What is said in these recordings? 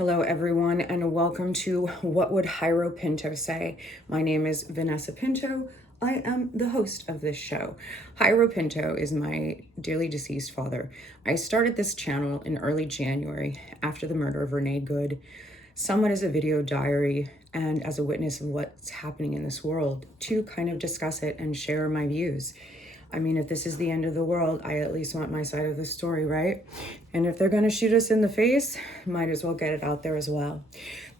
Hello, everyone, and welcome to What Would Jairo Pinto Say? My name is Vanessa Pinto. I am the host of this show. Jairo Pinto is my dearly deceased father. I started this channel in early January after the murder of Renee Good, somewhat as a video diary and as a witness of what's happening in this world to kind of discuss it and share my views. I mean, if this is the end of the world, I at least want my side of the story, right? And if they're going to shoot us in the face, might as well get it out there as well.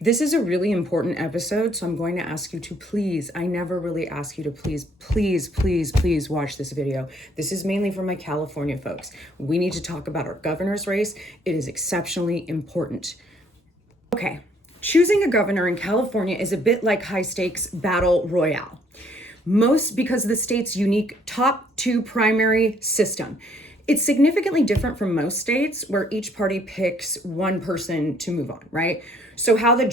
This is a really important episode, so I'm going to ask you to please, I never really ask you to please watch this video. This is mainly for my California folks. We need to talk about our governor's race. It is exceptionally important. Okay, choosing a governor in California is a bit like high stakes battle royale. Most because of the state's unique top two primary system. It's significantly different from most states where each party picks one person to move on, right? So how the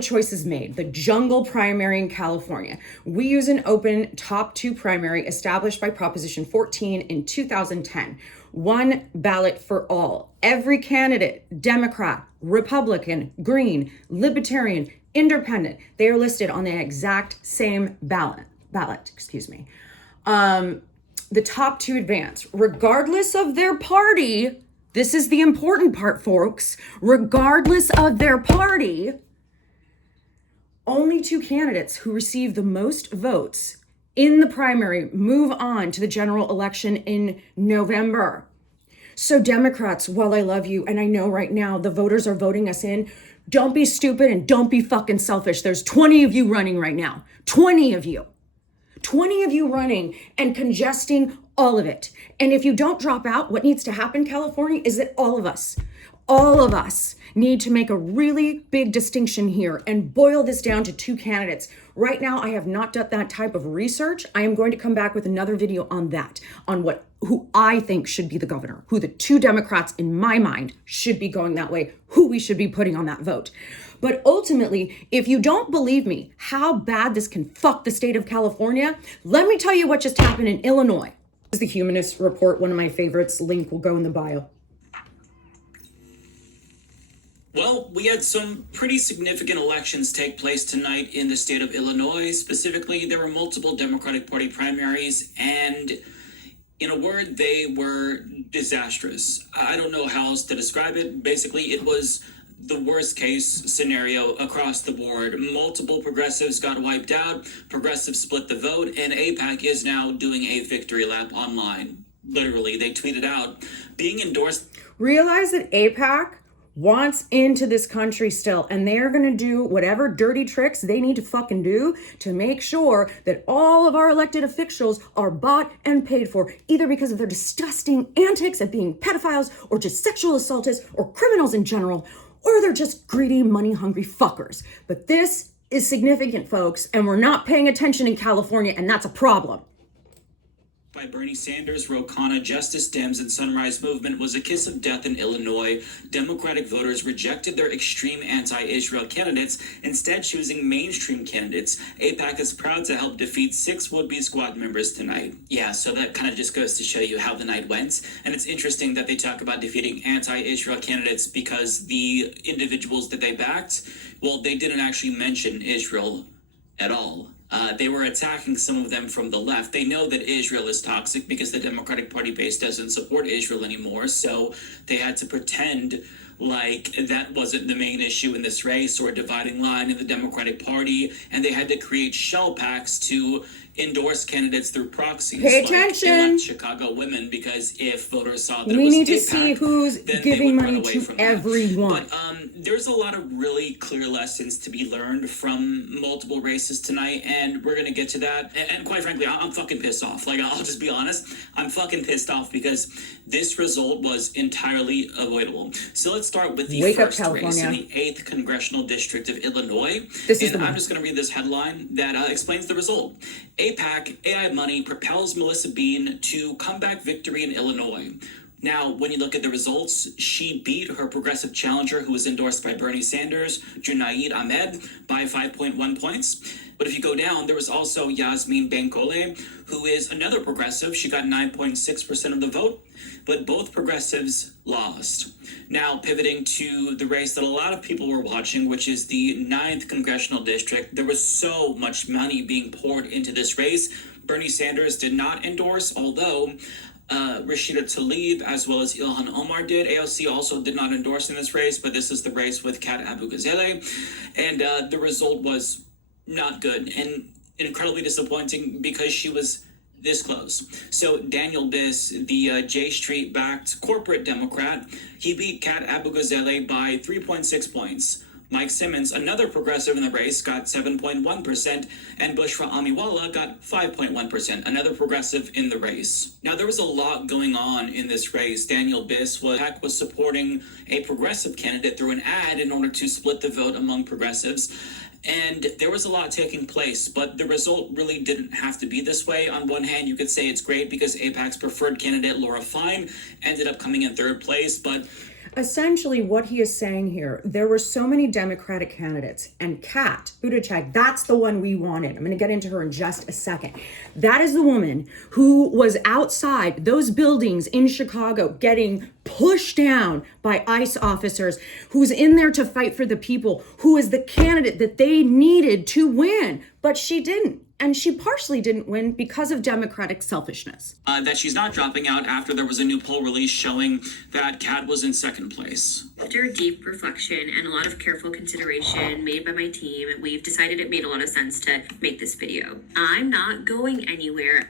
choice is made, the jungle primary in California. We use an open top two primary established by Proposition 14 in 2010. One ballot for all. Every candidate, Democrat, Republican, Green, Libertarian, Independent, they are listed on the exact same ballot. The top two advance, regardless of their party. This is the important part, folks. Regardless of their party, only two candidates who receive the most votes in the primary move on to the general election in November. So Democrats, while I love you, and I know right now the voters are voting us in, don't be stupid and don't be fucking selfish. There's 20 of you running right now. 20 of you. 20 of you running and congesting all of it. And if you don't drop out, what needs to happen, California, is that all of us need to make a really big distinction here and boil this down to two candidates. Right now, I have not done that type of research. I am going to come back with another video on that, on who I think should be the governor, who the two Democrats in my mind should be going that way, who we should be putting on that vote. But ultimately, if you don't believe me, how bad this can fuck the state of California, let me tell you what just happened in Illinois. This is the Humanist Report, one of my favorites. Link will go in the bio. Well, we had some pretty significant elections take place tonight in the state of Illinois. Specifically, there were multiple Democratic Party primaries, and in a word, they were disastrous. I don't know how else to describe it. Basically, it was the worst case scenario across the board. Multiple progressives got wiped out, progressives split the vote, and AIPAC is now doing a victory lap online. Literally, they tweeted out, being endorsed. Realize that AIPAC wants into this country still, and they are going to do whatever dirty tricks they need to fucking do to make sure that all of our elected officials are bought and paid for, either because of their disgusting antics at being pedophiles or just sexual assaultists or criminals in general, or they're just greedy, money-hungry fuckers. But this is significant, folks, and we're not paying attention in California, and that's a problem. By Bernie Sanders, Ro Khanna, Justice Dems, and Sunrise Movement was a kiss of death in Illinois. Democratic voters rejected their extreme anti-Israel candidates, instead choosing mainstream candidates. AIPAC is proud to help defeat 6 would-be squad members tonight. Yeah, so that kind of just goes to show you how the night went. And it's interesting that they talk about defeating anti-Israel candidates because the individuals that they backed, well, they didn't actually mention Israel at all. They were attacking some of them from the left. They know that Israel is toxic because the Democratic Party base doesn't support Israel anymore. So they had to pretend like that wasn't the main issue in this race or a dividing line in the Democratic Party. And they had to create shell packs to endorse candidates through proxies. Pay attention. Like Chicago women, because if voters saw that we it was need to AIPAC, see who's giving money to everyone. But there's a lot of really clear lessons to be learned from multiple races tonight, and we're gonna get to that. And quite frankly, I'm fucking pissed off. Like, I'll just be honest, I'm fucking pissed off because this result was entirely avoidable. So let's start with the first race in the 8th Congressional District of Illinois. I'm just gonna read this headline that explains the result. AIPAC, AI money propels Melissa Bean to comeback victory in Illinois. Now, when you look at the results, she beat her progressive challenger, who was endorsed by Bernie Sanders, Junaid Ahmed, by 5.1 points. But if you go down, there was also Yasmin Benkole, who is another progressive. She got 9.6% of the vote, but both progressives lost. Now, pivoting to the race that a lot of people were watching, which is the 9th congressional district, there was so much money being poured into this race. Bernie Sanders did not endorse, although Rashida Tlaib as well as Ilhan Omar did. AOC also did not endorse in this race, but this is the race with Kat Abu-Ghazaleh. And the result was not good and incredibly disappointing because she was this close. So Daniel Biss, the J Street-backed corporate Democrat, he beat Kat Abu-Ghazaleh by 3.6 points. Mike Simmons, another progressive in the race, got 7.1%, and Bushra Amiwala got 5.1%, another progressive in the race. Now, there was a lot going on in this race. Daniel Biss was supporting a progressive candidate through an ad in order to split the vote among progressives. And there was a lot taking place, but the result really didn't have to be this way. On one hand, you could say it's great because AIPAC's preferred candidate, Laura Fine, ended up coming in third place, but essentially what he is saying here, there were so many Democratic candidates, and Kat Buttigieg, that's the one we wanted. I'm going to get into her in just a second. That is the woman who was outside those buildings in Chicago getting pushed down by ICE officers, who's in there to fight for the people, who is the candidate that they needed to win, but she didn't. And she partially didn't win because of Democratic selfishness. That she's not dropping out after there was a new poll release showing that Kat was in second place. After deep reflection and a lot of careful consideration made by my team, we've decided it made a lot of sense to make this video. I'm not going anywhere.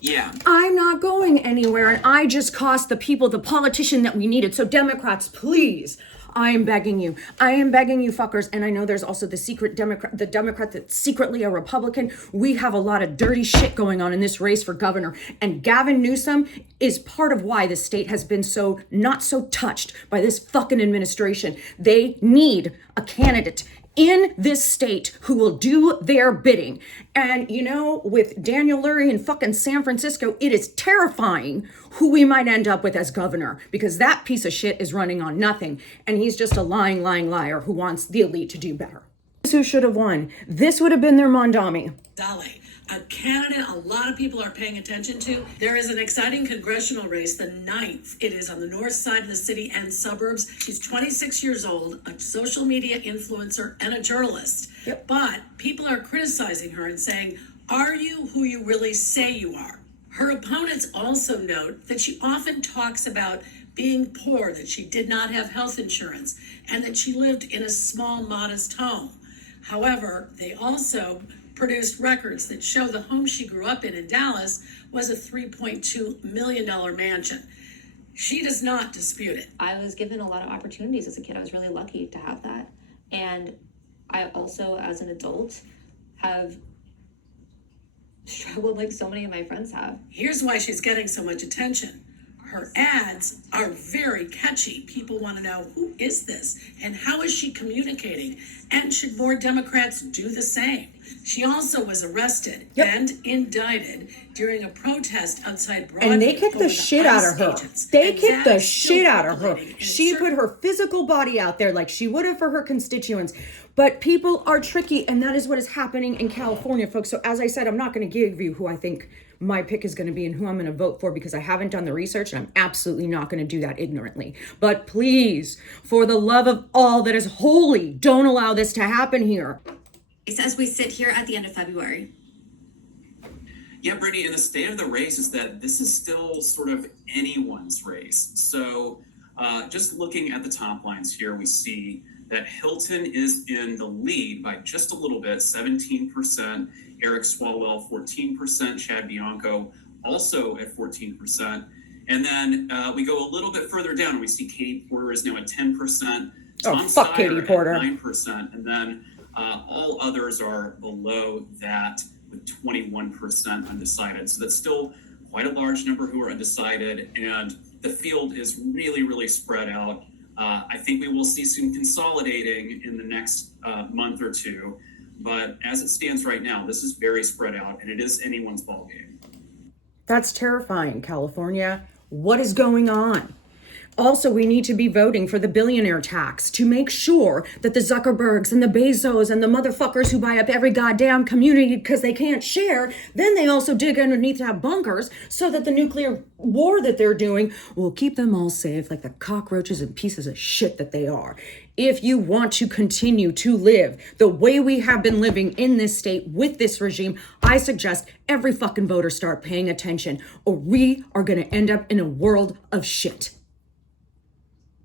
Yeah. I'm not going anywhere, and I just cost the people the politician that we needed. So Democrats, please, I am begging you, fuckers. And I know there's also the secret Democrat, the Democrat that's secretly a Republican. We have a lot of dirty shit going on in this race for governor. And Gavin Newsom is part of why the state has been so not so touched by this fucking administration. They need a candidate in this state who will do their bidding. And you know, with Daniel Lurie in fucking San Francisco, it is terrifying who we might end up with as governor, because that piece of shit is running on nothing. And he's just a lying liar who wants the elite to do better. Who should have won? This would have been their Mondami. Dale, a candidate a lot of people are paying attention to. There is an exciting congressional race, the 9th. It is on the north side of the city and suburbs. She's 26 years old, a social media influencer, and a journalist. Yep. But people are criticizing her and saying, are you who you really say you are? Her opponents also note that she often talks about being poor, that she did not have health insurance, and that she lived in a small, modest home. However, they also produced records that show the home she grew up in Dallas was a $3.2 million mansion. She does not dispute it. I was given a lot of opportunities as a kid. I was really lucky to have that. And I also, as an adult, have struggled like so many of my friends have. Here's why she's getting so much attention. Her ads are very catchy. People want to know, who is this? And how is she communicating? And should more Democrats do the same? She also was arrested and indicted during a protest outside Broadway. And they kicked the shit out of her. They kicked the shit out of her. She put her physical body out there like she would have for her constituents. But people are tricky, and that is what is happening in California, folks. So as I said, I'm not going to give you who I think my pick is going to be and who I'm going to vote for, because I haven't done the research, and I'm absolutely not going to do that ignorantly. But please, for the love of all that is holy, don't allow this to happen here. As we sit here at the end of February. Yeah, Brittany, and the state of the race is that this is still sort of anyone's race. So just looking at the top lines here, we see that Hilton is in the lead by just a little bit, 17%, Eric Swalwell, 14%, Chad Bianco also at 14%. And then we go a little bit further down and we see Katie Porter is now at 10%. Tom fuck Steyer Katie Porter. at 9%. And then all others are below that with 21% undecided. So that's still quite a large number who are undecided. And the field is really, really spread out. I think we will see some consolidating in the next month or two. But as it stands right now, this is very spread out, and it is anyone's ballgame. That's terrifying, California. What is going on? Also, we need to be voting for the billionaire tax to make sure that the Zuckerbergs and the Bezos and the motherfuckers who buy up every goddamn community because they can't share, then they also dig underneath to have bunkers so that the nuclear war that they're doing will keep them all safe like the cockroaches and pieces of shit that they are. If you want to continue to live the way we have been living in this state with this regime, I suggest every fucking voter start paying attention, or we are going to end up in a world of shit.